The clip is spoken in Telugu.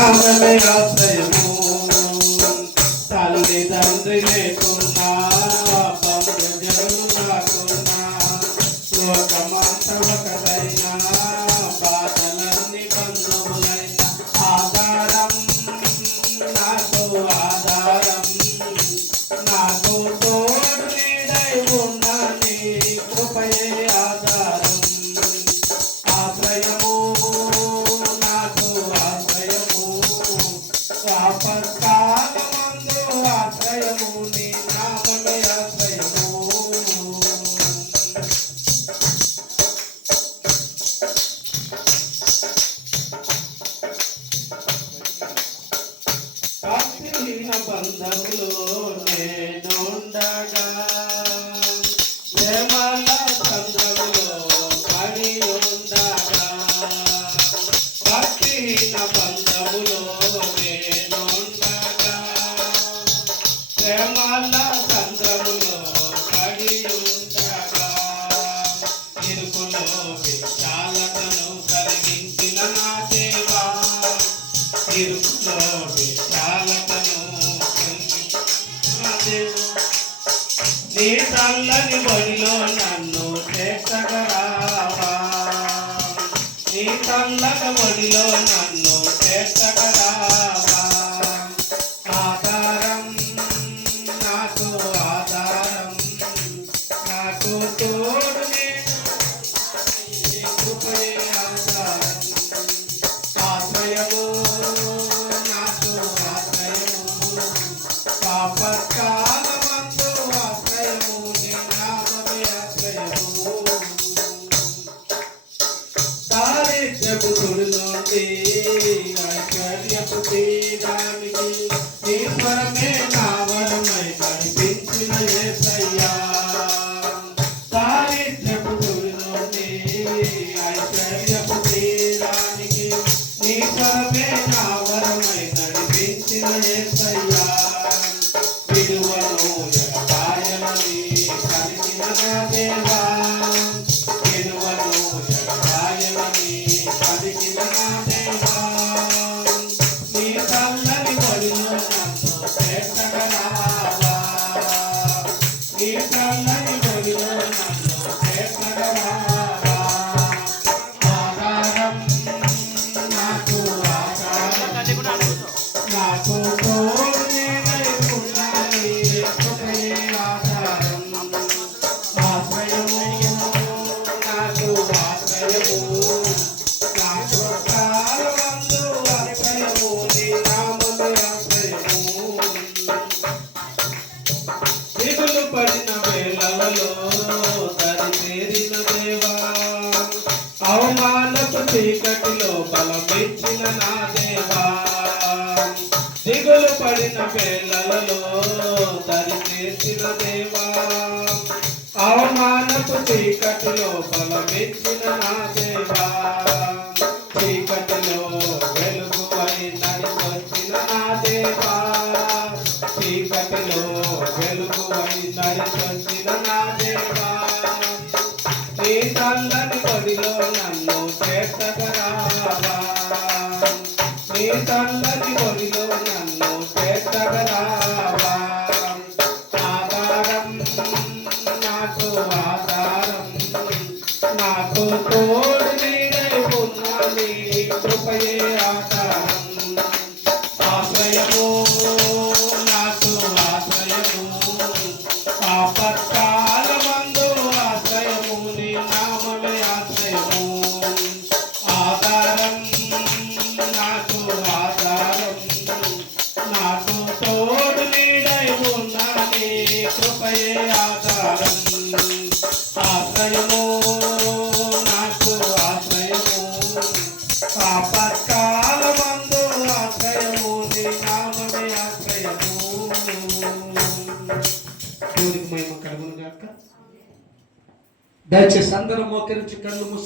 నామమే ఆశ్రయము. తల్లిదండ్రి లేకున్నా బంధుజనులు రాకున్నా లోకమంత ఒకటైనా బాధలన్నీ బంధువులైన ఆధారం నాకు ఆధారం నాకు తోడు నీడై ఉన్న నీ కృపయే ఆధారం ఆశ్రయము నాకు ఆశ్రయము ఆపత్కాలమందు ఆశ్రయము నీ నామమే ఆశ్రయము. భక్తిహీన బంధములో నేనుండగా ప్రేమల సంఘములో పడి ఉండగా భక్తిహీన బంధములో నేనుండగా ప్రేమల సంఘములో పడి ఉండగా ఇరుకులో విశాలతను కలిగించిన నా దేవా ఇరుకులో విశాలతను కలిగించిన దేవా నీ చల్లని బడిలో నన్ను చేర్చగరావా నీ చల్లని బడిలో నన్ను చేర్చగరావా ఆధారం నాకు ఆధారం నాకు తోడు కృపయే ఆధారం ఆశ్రయము నాకు ఆశ్రయము పాపకాలమందు ఆశ్రయము నీ నామమే ఆశ్రయము. దారిద్ర్యపు గుడి నుండి ఐశ్వర్యపు తీరానికి నీ స్వరమే నా వరమై నడిపించిన యేసయ్యా. దారిద్ర్యపు గుడి నుండి ఐశ్వర్యపు తీరానికి నీ స్వరమే నా వరమై నడిపించిన యేసయ్యా. విలువను ఎడబాయనని పలికిన నా దేవా విలువను ఎడబాయనని పలికిన నా దేవా నీ చల్లని బడిలో నన్ను చేర్చగరావా నీ చల్లని బడిలో నన్ను చేర్చగరావా ఆధారం నాకు ఆధారం నాకు తోడు నీవై ఉండాలి కృపయే ఆధారం ఆశ్రయము నాకు ఆశ్రయము నాకు కాలమందు ఆశ్రయము నీ నామమే ఆశ్రయము. దిగులు పడిన వేళలలో దరిచేరిన దేవా అవమానపు చీకటిలో బలమిచ్చిన నా దేవా దిగులు పడిన వేళలలో దరిచేసిన దేవా అవమానపు చీకటిలో బలమిచ్చిన నా దేవా చీకటిలో వెలుగువై నడిచొచ్చిన నా దేవా చీకటిలో వెలుగువై నడిచొచ్చిన నా దేవా నీ చల్లని బడిలో నన్ను చేర్చగరావా నీ చల్లని బడిలో నన్ను చేర్చగరావా ఆధారం నాకు ఆధారం నాకు తోడు నీడై ఉన్న నీ కృపయే ఆధారం ఆశ్రయము నాకు ఆశ్రయము ఆపత్కాలమందు ఆశ్రయము నీ నామమే ఆశ్రయము ఆధారం నాకు ఆధారం నాకు తోడు నీడై ఉన్న నీ కృపయే ఆధారం ఆశ్రయము నాకు ఆశ్రయము ఆపత్కాలమందు ఆశ్రయము నీ నామమే ఆశ్రయము. దేవునికి మహిమ కలుగును గాక. దయచేసి అందరూ మోకరించి కళ్ళు